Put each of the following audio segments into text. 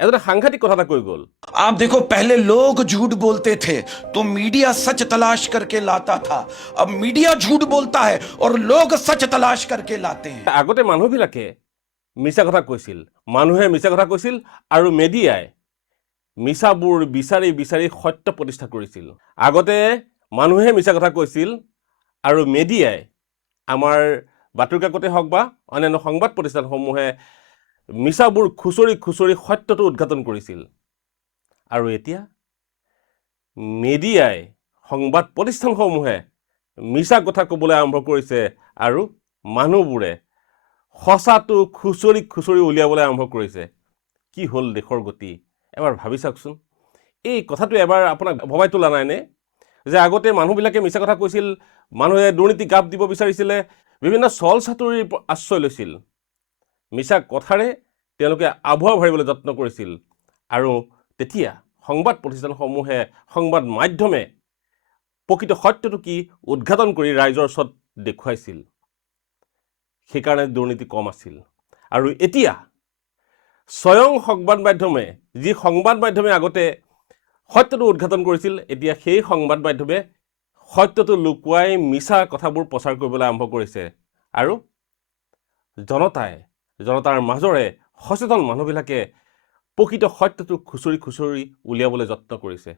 এজনে সাংঘাতিক কথা এটা কৈ গ'ল। आप देखो, पहले लोग झूठ बोलते थे तो मीडिया सच तलाश करके लाता था। अब मीडिया झूठ बोलता है और लोग सच तलाश करके लाते हैं। আগতে মানুহবিলাকে মিছা কথা কৈছিল, মানুহে মিছা কথা কৈছিল আৰু মিডিয়াই মিছাবোৰ বিচাৰি বিচাৰি সত্য প্ৰতিষ্ঠা কৰিছিল। আগতে মানুহে মিছা কথা কৈছিল আৰু মিডিয়াই আমাৰ বাতৰি কাকতে হওক বা অন্যান্য সংবাদ প্ৰতিষ্ঠানসমূহে মিছাবোৰ খুচৰি খুচৰি সত্যটো উদ্ঘাটন কৰিছিল। আৰু এতিয়া মিডিয়াই সংবাদ প্ৰতিষ্ঠানসমূহে মিছা কথা ক'বলৈ আৰম্ভ কৰিছে আৰু মানুহবোৰে সঁচাটো খুচৰি খুচৰি উলিয়াবলৈ আৰম্ভ কৰিছে। কি হ'ল দেশৰ গতি এবাৰ ভাবি চাওকচোন। এই কথাটো এবাৰ আপোনাক ভবাই তোলা নাইনে যে আগতে মানুহবিলাকে মিছা কথা কৈছিল, মানুহে দুৰ্নীতি গাপ দিব বিচাৰিছিলে, বিভিন্ন ছল চাতুৰিৰ আশ্ৰয় লৈছিল, মিছা কথাৰে তেওঁলোকে আভুৱা ভৰিবলৈ যত্ন কৰিছিল। আৰু তেতিয়া সংবাদ প্ৰতিষ্ঠানসমূহে সংবাদ মাধ্যমে প্ৰকৃত সত্যটো কি উদ্ঘাটন কৰি ৰাইজৰ ওচৰত দেখুৱাইছিল। সেইকাৰণে দুৰ্নীতি কম আছিল। আৰু এতিয়া স্বয়ং সংবাদ মাধ্যমে, যি সংবাদ মাধ্যমে আগতে সত্যটো উদ্ঘাটন কৰিছিল, এতিয়া সেই সংবাদ মাধ্যমে সত্যটো লুকুৱাই মিছা কথাবোৰ প্ৰচাৰ কৰিবলৈ আৰম্ভ কৰিছে। আৰু জনতাৰ মাজৰে সচেতন মানুহবিলাকে প্ৰকৃত সত্যটো খুচৰি খুচৰি উলিয়াবলৈ যত্ন কৰিছে।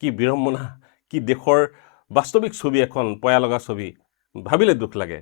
কি বিড়ম্বনা, কি দেশৰ বাস্তৱিক ছবি এখন, পয়া লগা ছবি, ভাবিলে দুখ লাগে।